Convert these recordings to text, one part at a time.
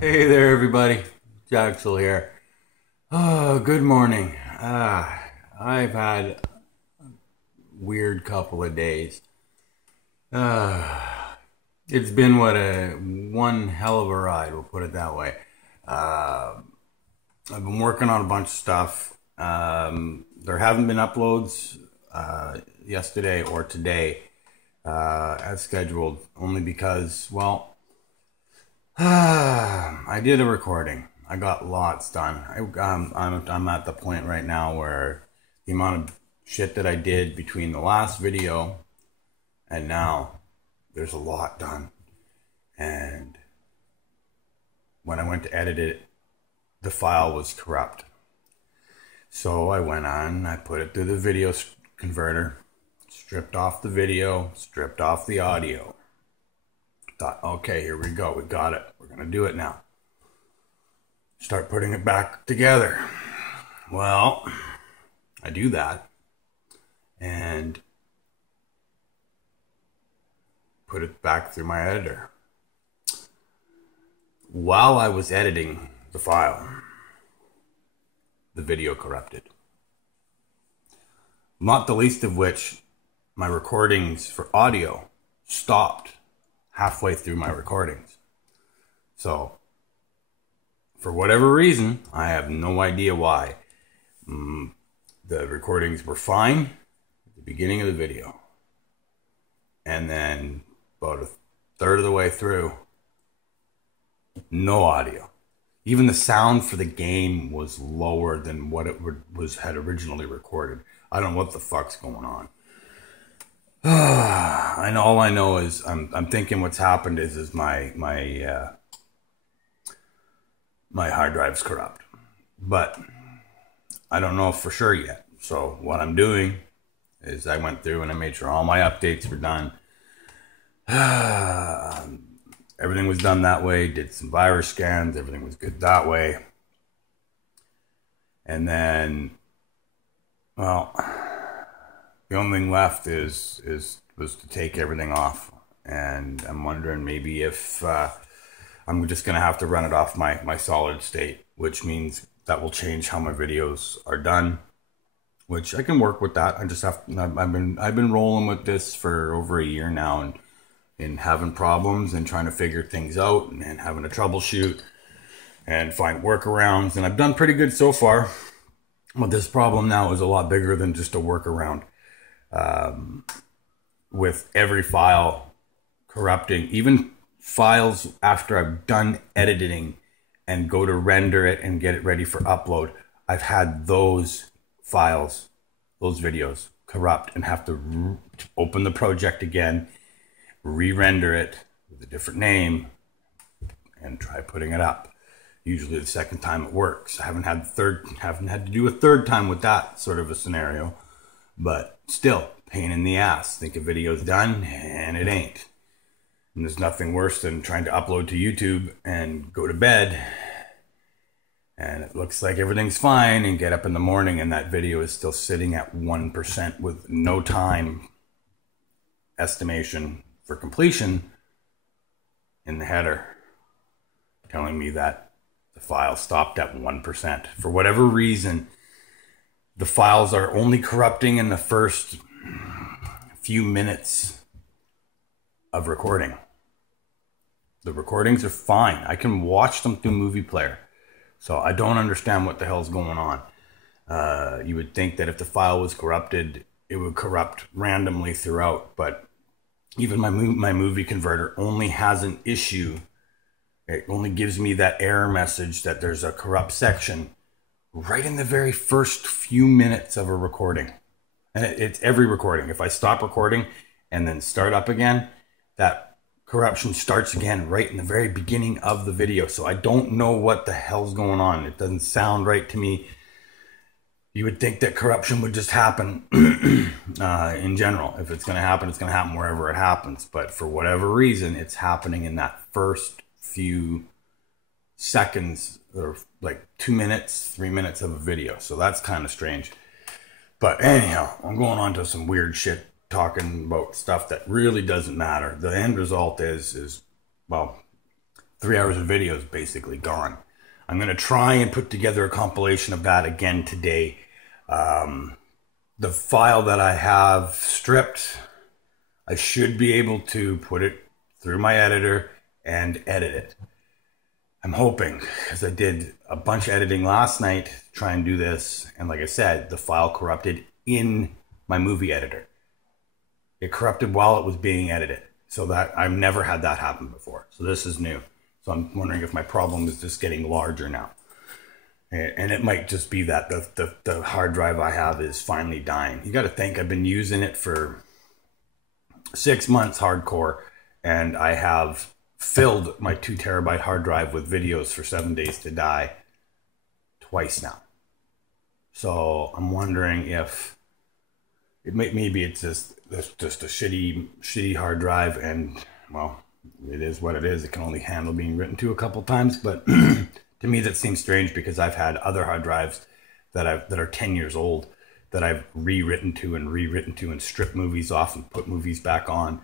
Hey there, everybody. Jaxxall here. Oh, good morning. I've had a weird couple of days. It's been one hell of a ride. We'll put it that way. I've been working on a bunch of stuff. There haven't been uploads yesterday or today as scheduled, only because, well, I did a recording. I got lots done. I'm at the point right now where the amount of shit that I did between the last video and now, there's a lot done. And when I went to edit it, the file was corrupt. So I went on, I put it through the video converter, stripped off the video, stripped off the audio. Thought, okay, here we go. We got it. We're going to do it now. Start putting it back together. Well, I do that and put it back through my editor. While I was editing the file, the video corrupted. Not the least of which, my recordings for audio stopped halfway through my recordings. So, for whatever reason, I have no idea why, the recordings were fine at the beginning of the video. And then about a third of the way through, no audio. Even the sound for the game was lower than what it had originally recorded. I don't know what the fuck's going on. I know, all I know is I'm thinking what's happened is my hard drive's corrupt, but I don't know for sure yet. So what I'm doing is I went through and I made sure all my updates were done. Everything was done that way. Did some virus scans. Everything was good that way. And then, well, the only thing left was to take everything off. And I'm wondering maybe if I'm just going to have to run it off my solid state, which means that will change how my videos are done, which I can work with that. I've been rolling with this for over a year now and having problems and trying to figure things out and having to troubleshoot and find workarounds. And I've done pretty good so far. But this problem now is a lot bigger than just a workaround. With every file corrupting, even files after I've done editing and go to render it and get it ready for upload, I've had those files, those videos corrupt and have to open the project again, re-render it with a different name and try putting it up. Usually the second time it works. I haven't had to do a third time with that sort of a scenario, but still pain in the ass. Think a video's done and it ain't. And there's nothing worse than trying to upload to YouTube and go to bed and it looks like everything's fine and get up in the morning and that video is still sitting at 1% with no time estimation for completion in the header, telling me that the file stopped at 1%. For whatever reason, the files are only corrupting in the first few minutes of recording. The recordings are fine. I can watch them through Movie Player. So I don't understand what the hell's going on. You would think that if the file was corrupted, it would corrupt randomly throughout, but even my movie converter only has an issue. It only gives me that error message that there's a corrupt section right in the very first few minutes of a recording. And it's every recording. If I stop recording and then start up again, that corruption starts again right in the very beginning of the video. So I don't know what the hell's going on. It doesn't sound right to me. You would think that corruption would just happen in general. If it's going to happen, it's going to happen wherever it happens. But for whatever reason, it's happening in that first few seconds, or like 2 minutes, 3 minutes of a video. So that's kind of strange. But anyhow, I'm going on to some weird shit, talking about stuff that really doesn't matter. The end result is well, 3 hours of video is basically gone. I'm going to try and put together a compilation of that again today. The file that I have stripped, I should be able to put it through my editor and edit it. I'm hoping, because I did a bunch of editing last night to try and do this, and like I said, the file corrupted in my movie editor. It corrupted while it was being edited. So that I've never had that happen before. So this is new. So I'm wondering if my problem is just getting larger now. And it might just be that the hard drive I have is finally dying. You got to think I've been using it for 6 months hardcore, and I have filled my 2 terabyte hard drive with videos for 7 days to die twice now. So I'm wondering if maybe it's just a shitty hard drive, and well, it is what it is. It can only handle being written to a couple times, but to me that seems strange because I've had other hard drives that are 10 years old that I've rewritten to and stripped movies off and put movies back on.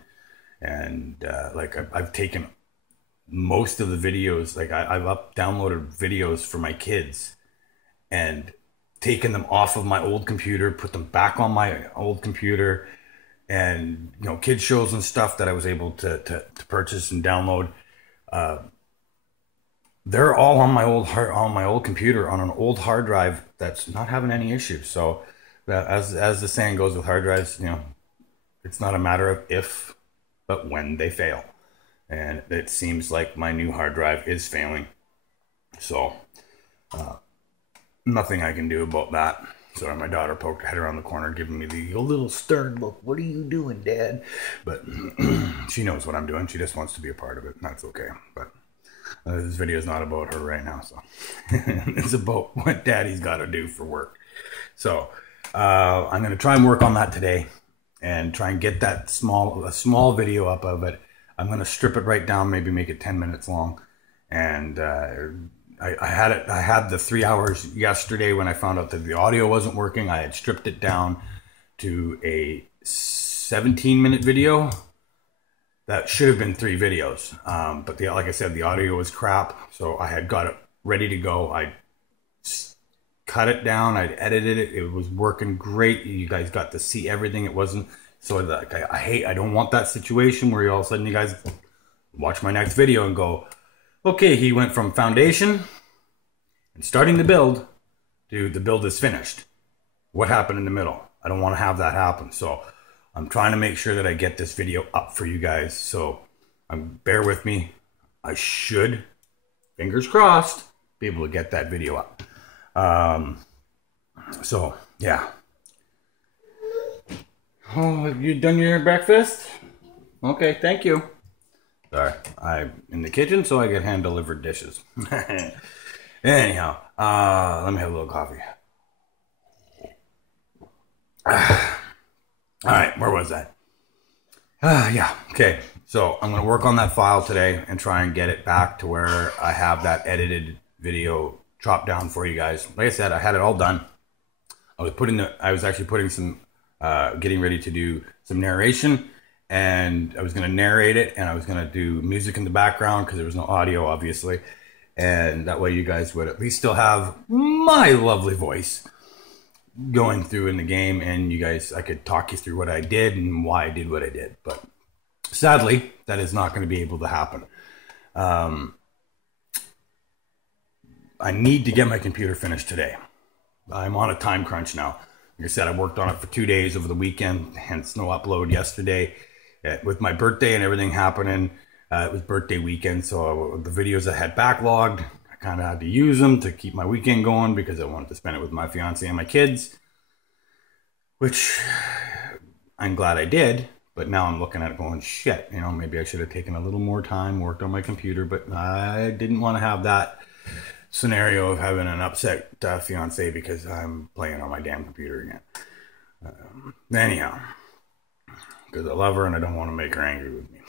And like I've taken most of the videos, like I've downloaded videos for my kids and taken them off of my old computer, put them back on my old computer, and you know, kids shows and stuff that I was able to purchase and download. They're all on my old computer on an old hard drive that's not having any issues. So as the saying goes with hard drives, you know, it's not a matter of if, but when they fail. And it seems like my new hard drive is failing. So nothing I can do about that. So my daughter poked her head around the corner, giving me the little stern look. What are you doing, Dad? But she knows what I'm doing. She just wants to be a part of it, and that's okay. But this video is not about her right now. So it's about what Daddy's got to do for work. So I'm going to try and work on that today and try and get that a small video up of it. I'm going to strip it right down, maybe make it 10 minutes long. And I had the 3 hours yesterday when I found out that the audio wasn't working. I had stripped it down to a 17-minute video. That should have been 3 videos. But like I said, the audio was crap. So I had got it ready to go. I cut it down. I'd edited it. It was working great. You guys got to see everything. It wasn't. So like, I don't want that situation where all of a sudden you guys watch my next video and go, okay, he went from foundation and starting the build to the build is finished. What happened in the middle? I don't want to have that happen. So I'm trying to make sure that I get this video up for you guys. So bear with me. I should, fingers crossed, be able to get that video up. So yeah. Oh, have you done your breakfast? Okay, thank you. Sorry, I'm in the kitchen, so I get hand-delivered dishes. Anyhow, let me have a little coffee. All right, where was I? Yeah, okay. So I'm going to work on that file today and try and get it back to where I have that edited video chopped down for you guys. Like I said, I had it all done. I was actually putting some, getting ready to do some narration, and I was going to narrate it, and I was going to do music in the background because there was no audio, obviously. And that way you guys would at least still have my lovely voice going through in the game, and you guys, I could talk you through what I did and why I did what I did. But sadly, that is not going to be able to happen. I need to get my computer finished today. I'm on a time crunch now. Like I said, I worked on it for 2 days over the weekend, hence no upload yesterday. With my birthday and everything happening, it was birthday weekend, so the videos I had backlogged, I kind of had to use them to keep my weekend going because I wanted to spend it with my fiance and my kids, which I'm glad I did. But now I'm looking at it going, shit, you know, maybe I should have taken a little more time, worked on my computer, but I didn't want to have that scenario of having an upset fiance because I'm playing on my damn computer again. Anyhow, because I love her and I don't want to make her angry with me.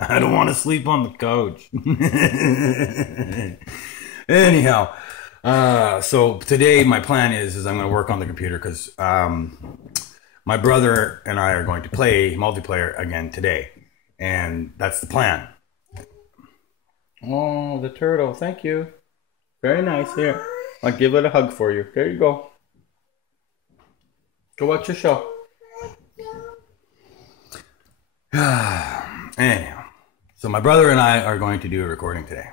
I don't want to sleep on the couch. Anyhow, so today my plan is I'm going to work on the computer because my brother and I are going to play multiplayer again today, and that's the plan. Oh, the turtle. Thank you. Very nice. Here, I'll give it a hug for you. There you go. Go watch your show. Anyhow, so my brother and I are going to do a recording today.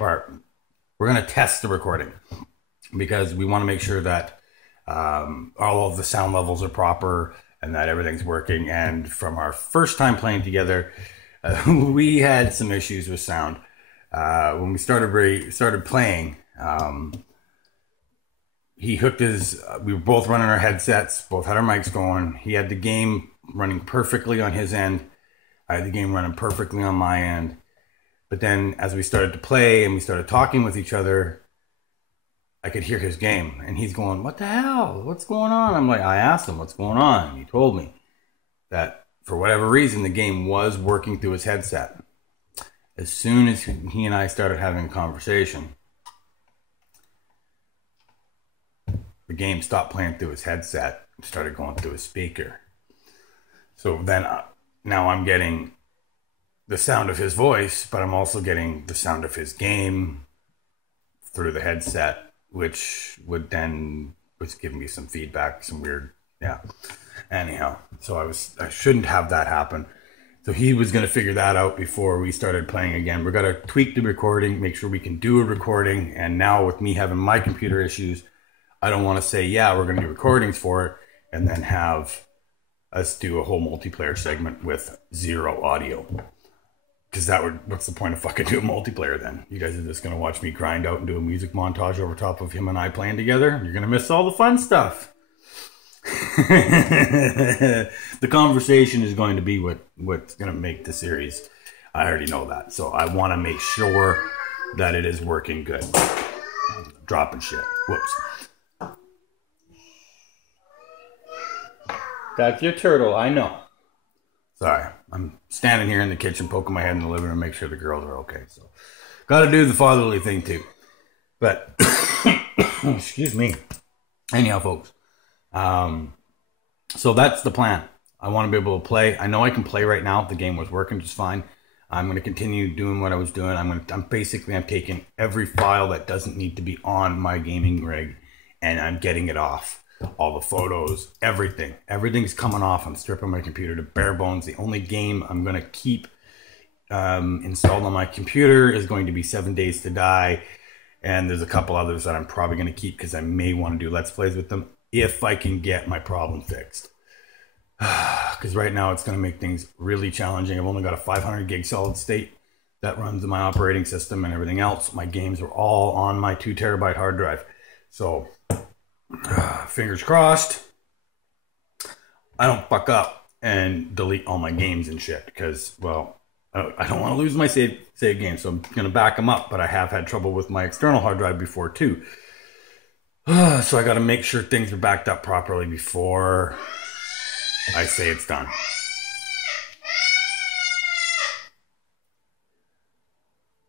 Or we're going to test the recording because we want to make sure that all of the sound levels are proper and that everything's working. And from our first time playing together, we had some issues with sound. When we started playing, he hooked his, we were both running our headsets, both had our mics going. He had the game running perfectly on his end. I had the game running perfectly on my end. But then as we started to play and we started talking with each other, I could hear his game and he's going, "What the hell? What's going on?" I'm like, I asked him, "What's going on?" And he told me that for whatever reason, the game was working through his headset. As soon as he and I started having a conversation, the game stopped playing through his headset and started going through his speaker. So then now I'm getting the sound of his voice, but I'm also getting the sound of his game through the headset, which was giving me some feedback, some weird, yeah. Anyhow, so I shouldn't have that happen. So he was going to figure that out before we started playing again. We're going to tweak the recording, make sure we can do a recording. And now with me having my computer issues, I don't want to say, yeah, we're going to do recordings for it and then have us do a whole multiplayer segment with zero audio. Because what's the point of fucking doing multiplayer then? You guys are just going to watch me grind out and do a music montage over top of him and I playing together? You're going to miss all the fun stuff. The conversation is going to be what's going to make the series. I already know that. So I want to make sure that it is working good. Dropping shit. Whoops. That's your turtle, I know. Sorry, I'm standing here in the kitchen poking my head in the living room to make sure the girls are okay. So, got to do the fatherly thing too. But, excuse me. Anyhow, folks. So that's the plan. I want to be able to play. I know I can play right now. The game was working just fine. I'm going to continue doing what I was doing. I'm taking every file that doesn't need to be on my gaming rig and I'm getting it off. All the photos, everything's coming off. I'm stripping my computer to bare bones. The only game I'm going to keep installed on my computer is going to be 7 Days to Die. And there's a couple others that I'm probably going to keep because I may want to do Let's Plays with them if I can get my problem fixed. Because right now it's going to make things really challenging. I've only got a 500 gig solid state that runs my operating system and everything else. My games are all on my 2 terabyte hard drive. So fingers crossed I don't fuck up and delete all my games and shit because, well, I don't want to lose my save game, so I'm going to back them up, but I have had trouble with my external hard drive before too. So I got to make sure things are backed up properly before I say it's done.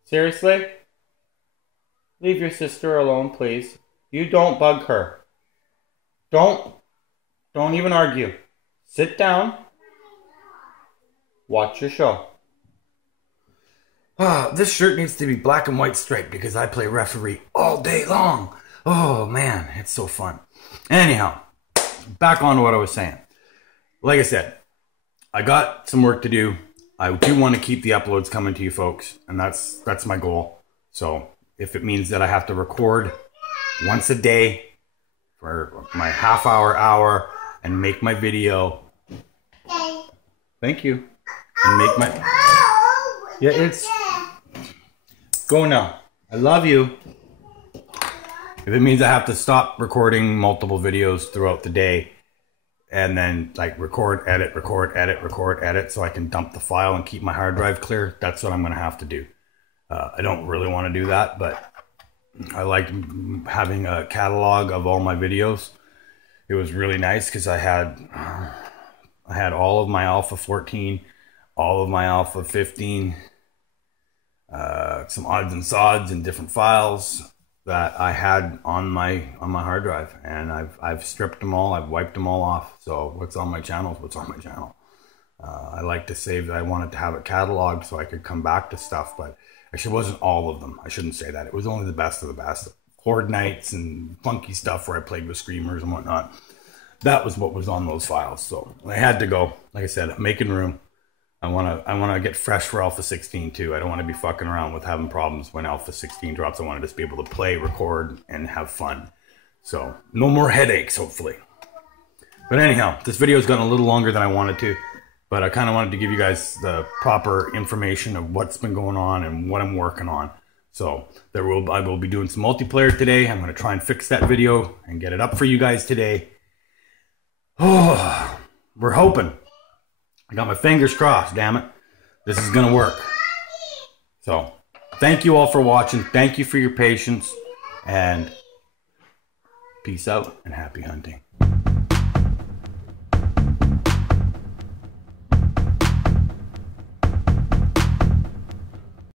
Seriously? Leave your sister alone, please. You don't bug her. Don't even argue. Sit down. Watch your show. This shirt needs to be black and white striped because I play referee all day long. Oh man, it's so fun. Anyhow, back on to what I was saying. Like I said, I got some work to do. I do want to keep the uploads coming to you folks, and that's my goal. So if it means that I have to record once a day for my half hour, and make my video. Thank you. And make my... Yeah, it's... Go now. I love you. If it means I have to stop recording multiple videos throughout the day and then like record, edit so I can dump the file and keep my hard drive clear, that's what I'm going to have to do. I don't really want to do that, but I like having a catalog of all my videos. It was really nice because I had all of my Alpha 14, all of my Alpha 15, some odds and sods in different files that I had on my hard drive, and I've stripped them all. I've wiped them all off. So what's on my channel is what's on my channel. I like to save that. I wanted to have it cataloged so I could come back to stuff, but actually it wasn't all of them. I shouldn't say that. It was only the best of the best. Horde nights and funky stuff where I played with screamers and whatnot. That was what was on those files. So I had to go. Like I said, I'm making room. I wanna get fresh for Alpha 16 too. I don't want to be fucking around with having problems when Alpha 16 drops. I want to just be able to play, record, and have fun. So no more headaches, hopefully. But anyhow, this video has gotten a little longer than I wanted to, but I kind of wanted to give you guys the proper information of what's been going on and what I'm working on. So I will be doing some multiplayer today. I'm going to try and fix that video and get it up for you guys today. Oh, we're hoping. I got my fingers crossed, damn it. This is going to work. So thank you all for watching. Thank you for your patience. And peace out and happy hunting.